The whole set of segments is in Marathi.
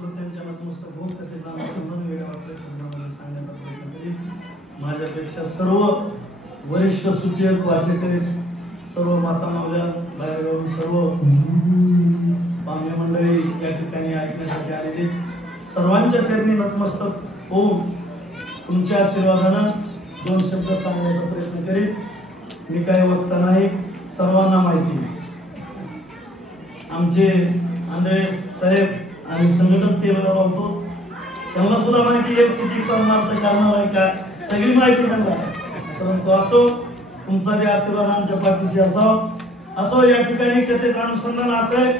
श्रोत्यांच्या नतमस्तक होऊन कथेचा संबंध वेळा आपल्या संबंधामध्ये सांगण्याचा प्रयत्न करीन। माझ्यापेक्षा सर्व वरिष्ठ सूचक वाचक सर्व माता मावल्या बाहेर सर्व पाहुणे मंडळी या ठिकाणी ऐकण्यासाठी आलेले सर्वांच्या चरणी नतमस्तक होऊन तुमच्या आशीर्वादानं दोन शब्द सांगण्याचा प्रयत्न करीन। मी काही वक्ता नाही, सर्वांना माहिती आमचे आंधळे साहेब आणि संघटक केलेला होतो त्यांना सुद्धा माहिती आहे किती परमार्थ करणार आहे काय सगळी माहिती त्यांना आहे। परंतु असो तुमचा जे आशीर्वाद आमच्या पाठीशी असावा असो। या ठिकाणी कथेचं अनुसंधान असं आहे,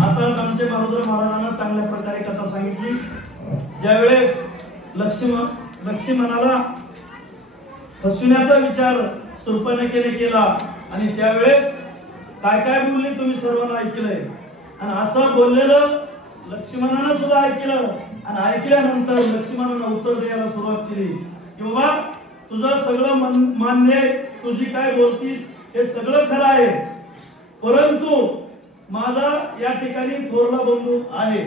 आता आमचे बरोबर महाराजांना चांगल्या प्रकारे कथा सांगितली। ज्यावेळेस लक्ष्मणाला फसविण्याचा विचार शूर्पणखेने केला आणि त्यावेळेस काय काय बोलले तुम्ही सर्वांना ऐकलंय आणि असं बोललेलं लक्ष्मणानं सुद्धा ऐकलं आणि ऐकल्यानंतर लक्ष्मणानं उत्तर द्यायला सुरुवात केली की बाबा तुझं सगळं मान्य आहे, तुझी काय बोलतीस हे सगळं खरं आहे, परंतु माझा या ठिकाणी थोरला बंधू आहे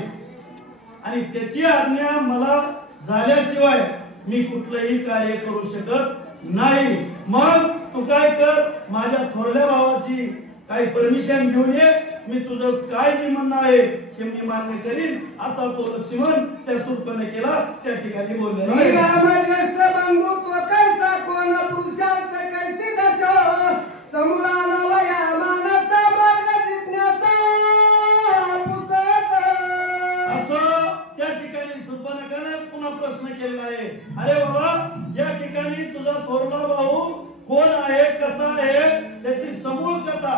आणि त्याची आज्ञा मला झाल्याशिवाय मी कुठलंही कार्य करू शकत नाही। मग तू काय कर, माझ्या थोरल्या भावाची काही परमिशन घेऊन ये, मी तुझं काय जे म्हणणं आहे हे मी मान्य करीन असा तो लक्ष्मण त्या शूर्पणखेला त्या ठिकाणी बोललेला आहे। राम ज्येष्ठ बंधू तो कैसा कोण पुरुषार्थ कैसी दशा समूला नवया मानसा मार्ग जिज्ञासा पुसत असं त्या ठिकाणी शूर्पणखेने पुन्हा प्रश्न केलेला आहे। अरे बाबा या ठिकाणी तुझा थोरला भाऊ कोण आहे, कसा आहे, त्याची समूळ कथा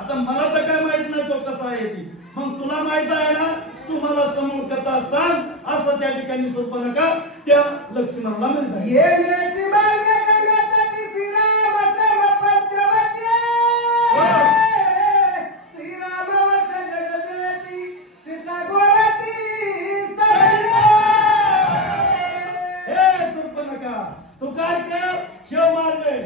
आता मला तर काय माहित नाही तो कसा आहे ती, मग तुला माहित आहे ना, तू मला समूळ कथा सांग असं त्या ठिकाणी शूर्पणखा त्या लक्ष्मणाला म्हणतात। येण्याची मार्ग गंगा तटी श्रीराम सम पंचवटी श्रीराम वस जगजती सीता गोरती सगळे हे शूर्पणखा तू काय कर, हे मार्ग आहे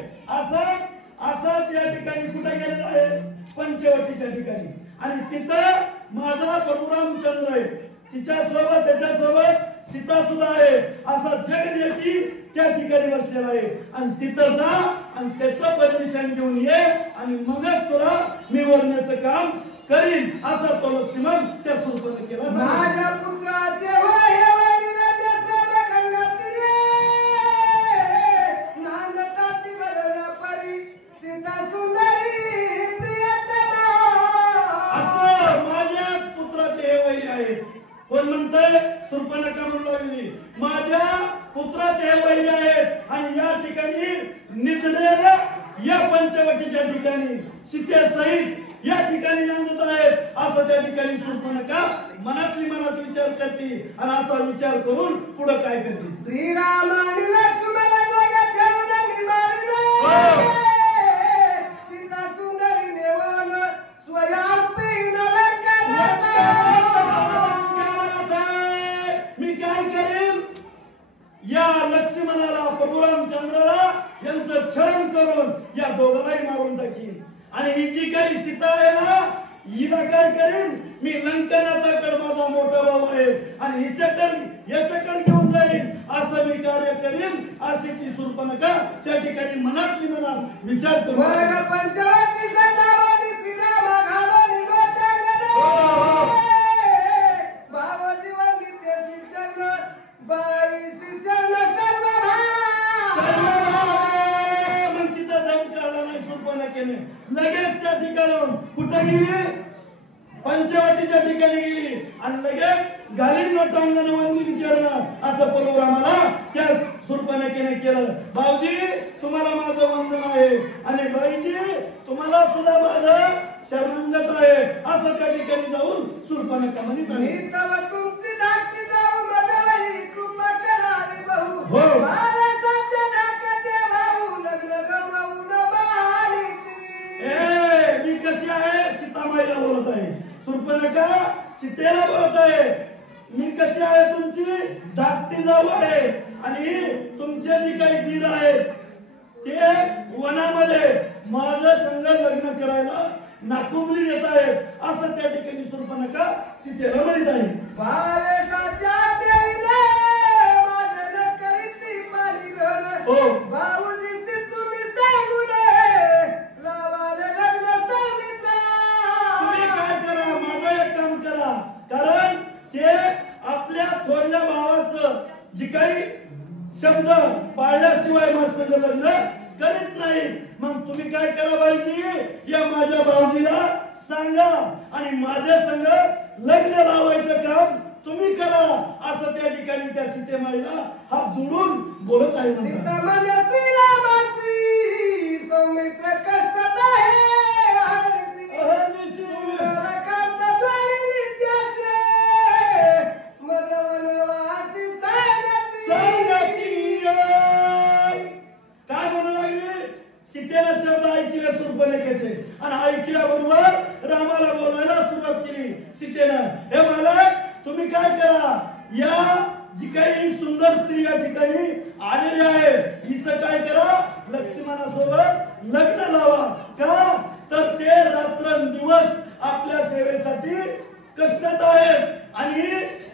असंच या ठिकाणी कुठे गेलेला आहे पंचवटीच्या ठिकाणी आणि तिथं माझा परशुरामचंद्र आहे, तिच्यासोबत त्याच्यासोबत सीता सुद्धा आहे असा जगजेठी त्या ठिकाणी बसलेला आहे आणि तिथं जा आणि त्याचं परमिशन घेऊन ये आणि मगच तुला मी वरण्याचं काम करीन असा तो लक्ष्मण त्या शूर्पणखेला सांगितलं। माझ्या पुत्राचे वय वरी रम्य गंगा तीरे नांदताती बरल्या परी सीता सुंदरी प्रियतमा असं माझ्याच पुत्राचे हे वैरी आहे। कोण म्हणतंय? शूर्पणखा म्हणू लागली माझ्या पुत्राचे हे वैरी आहेत आणि या ठिकाणी निधलेल्या या पंचवटीच्या ठिकाणी सीतेसहित या ठिकाणी नांदत आहेत असं त्या ठिकाणी शूर्पणखा मनातली मनात विचार करते आणि असा विचार करून पुढे काय करते, श्रीराम आणि लक्ष्मण दोघे छळून मी मारले सीता सुंदरी नेवन स्वयार्पीन मी काय करेन या लक्ष्मणाला परशुरामचंद्राला यांचं छळण करून या दोघांनाही मारून टाकीन आणि ही जी काही सीता आहे ना हिला काय करेन मी लंकनाथाकडे माझा मोठा भाऊ आहे आणि याच्याकडे घेऊन जाईन असं मी कार्य करीन असे की शूर्पणखा त्या ठिकाणी मनातली मनात विचार करू पंचवटी सजावटी श्रीराम घालून बाबाजी वंदिते श्रीचंद्र बाई श्रीचंद्र सर्व मग तिथं दम काढला नाही शूर्पणखेने लगेच त्या ठिकाणाहून कुठे गेली पंचवटीच्या ठिकाणी गेली आणि लगेच घालीन नटांगण वंदी विचारणार असं परशुरामाला त्या शूर्पणखेने केलं। भाऊजी तुम्हाला माझं वंदन आहे आणि बाईजी तुम्हाला सुद्धा माझं शरणागत आहे असं त्या ठिकाणी जाऊन शूर्पणखा म्हणत मी आहे। तव तुमची धाकटी जाऊ मदवरी कृपा करावी बहु हो मला सच्चा धाकटे भाऊ लग्न गौरवून बाळीती ए मी कशी आहे सीतामाईला बोलत आहे, शूर्पणखा सीतेला बोलत आहे, मी कशी आहे तुमची धाकटी जाऊ आहे आणि तुमचे जी काही दीर आहेत ते वनामध्ये माझं संग लग्न करायला नाकुबली येत आहेत असं त्या ठिकाणी शूर्पणखा सीतेला म्हणत आहे। आपल्या थोरल्या भावाचं जे काही शब्द पाळल्याशिवाय माझं लग्न करीत नाही, मग तुम्ही काय करा पाहिजे, या माझ्या भाऊजीला सांगा आणि माझ्या संग लग्न लावायचं काम तुम्ही करा, असं त्या ठिकाणी त्या सीतेमाईला हात जोडून बोलत आहे. सीता म्हणे श्रीरामासी सौमित्र कष्टात आहे हरसी सुंदर कांत ज्वाली नित्यासे मज वनवासी सांगती काय म्हणू लागले, सीतेने शब्द ऐकले शूर्पणखेचे आणि ऐकल्याबरोबर रामाला बोलायला सुरुवात केली सीतेनं. हे मालक तुम्ही काय करा, या जी काही सुंदर स्त्री या ठिकाणी आलेली आहे हिचं काय करा, लक्ष्मणासोबत लग्न लावा. का तर ते रात्रंदिवस आपल्या सेवेसाठी कष्टात आहेत आणि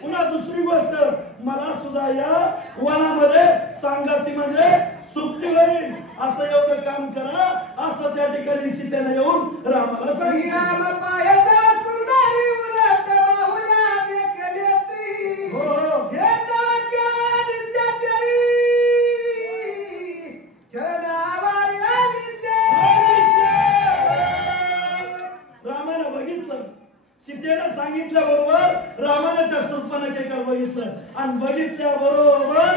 पुन्हा दुसरी गोष्ट मला सुद्धा या वनामध्ये सांगती म्हणजे सुट्टी होईल, असं एवढं काम करा, असं त्या ठिकाणी सीतेने येऊन रामाला सांगितलं. सीतेने सांगितल्या बरोबर रामाने त्या शूर्पणखेकडे बघितलं आणि बघितल्या बरोबर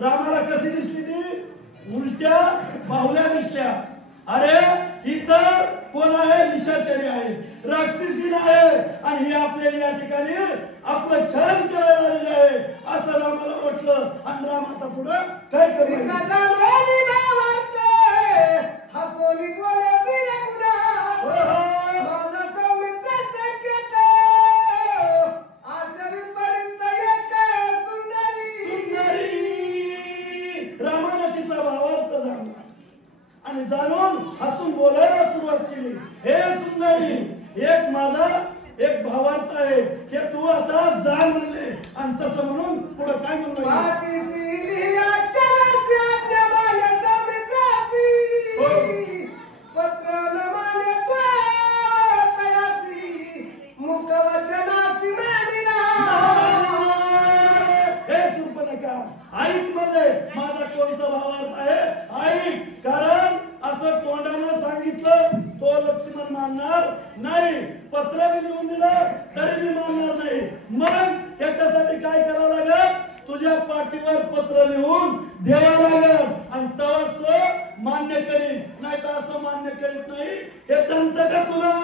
रामाला कशी दिसली ती, उलट्या बाहुल्या दिसल्या. अरे ही तर कोण आहे, निशाचरी आहे, राक्षसी आहे आणि ही आपल्याला या ठिकाणी आपलं छळण करायला आलेली आहे असं रामाला वाटलं. आणि राम आता पुढे काय करणार, आणि जाणून हसून बोलायला सुरुवात केली. हे सुंदरी, एक माझा एक भावार्थ आहे, हे तू आता जा म्हणले आणि तसं म्हणून पुढे काय म्हणलं, ऐक म्हणले माझा कोणता भावार्थ आहे ऐक, कारण असं तोंडानं सांगितलं तो लक्ष्मण मानणार नाही, पत्र बी लिहून दिलं तरी बी मानणार नाही. मग त्याच्यासाठी काय करावं लागेल, तुझ्या पाठीवर पत्र लिहून द्यावं लागेल आणि तेव्हाच तो मान्य करीन, नाही तर असं मान्य करीत नाही. हे जमतं का तुला,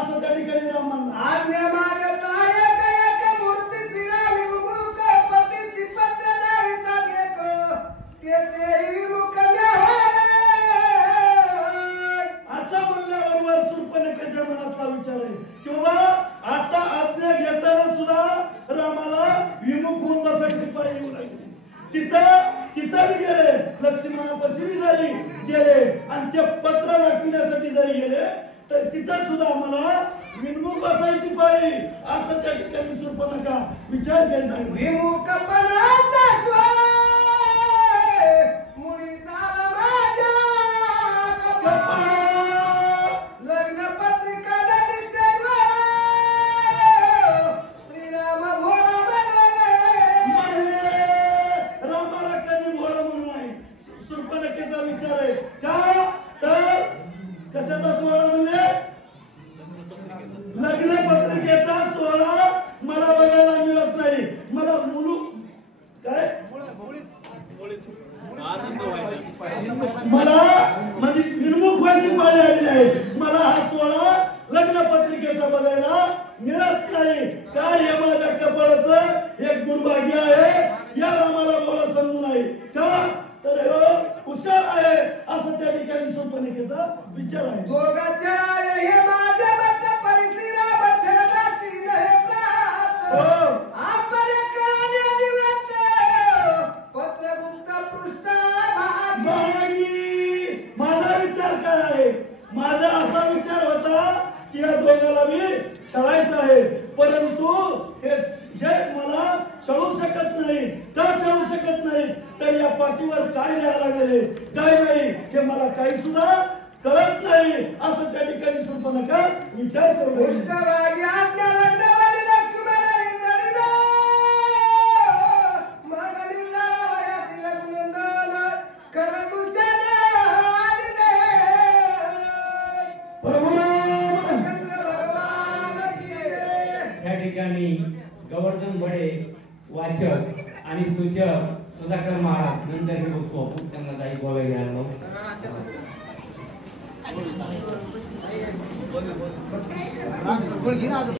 असं त्या ठिकाणी राम म्हणला. आज्ञा मागत आहे एक मूर्ती श्रीराम विमुख पती पत्र दाविता देख ते विमुख असं म्हणल्याबरोबर शूर्पणखेच्या मनातला विचार आहे की बाबा आता आज्ञा घेताना सुद्धा रामाला विमुख होऊन बसायची पाळी येऊ लागली. तिथं बी गेले, लक्ष्मणापाशी बी जरी गेले आणि ते पत्र दाखविण्यासाठी जरी गेले तर तिथं सुद्धा मला विमुख बसायची पाळी, असं त्या ठिकाणी शूर्पणखा विचार करीत आहे. विमुख लग्न पत्रिका रामाला कधी भोळा म्हणून आहे, शूर्पणखेचा विचार आहे. का तर कशाचा सोहळा म्हणजे लग्न पत्रिकेचा सोहळा मला बघायला मिळत नाही, मला मुलूक काय मला म्हणजे विमुख व्हायची पाळी आलेली आहे. मला हा सोहळा लग्न पत्रिकेचा बघायला मिळत नाही. काय हे माझ्या कपाळाचं एक दुर्भाग्य आहे, या रामाला बोला समजून आहे. का तर हुशार आहे, असं त्या ठिकाणी शूर्पणखेचा विचार आहे. हे माझे मत परिश्रीला बच्छरदासी नहे प्राप्त आपण काने दिवत पत्रगुप्त पृष्ठ भागी. माझा विचार काय आहे, माझा असा विचार होता की या दोघाला मी छळायचं आहे, परंतु हे मला छळू शकत नाही. का छळू शकत नाही तर या पाठीवर काय लिहायला लागलेले काय नाही हे मला काही सुद्धा कळत नाही, असं त्या ठिकाणी पृष्ठभागी शूर्पणखा विचार करतो. आज्ञा लग्नवाली लक्ष्मण त्या ठिकाणी गोवर्धन बडे वाचक आणि सूचक सुधाकर महाराज नंतर हे बसतो आपण त्यांना काही बोलायला घ्यायला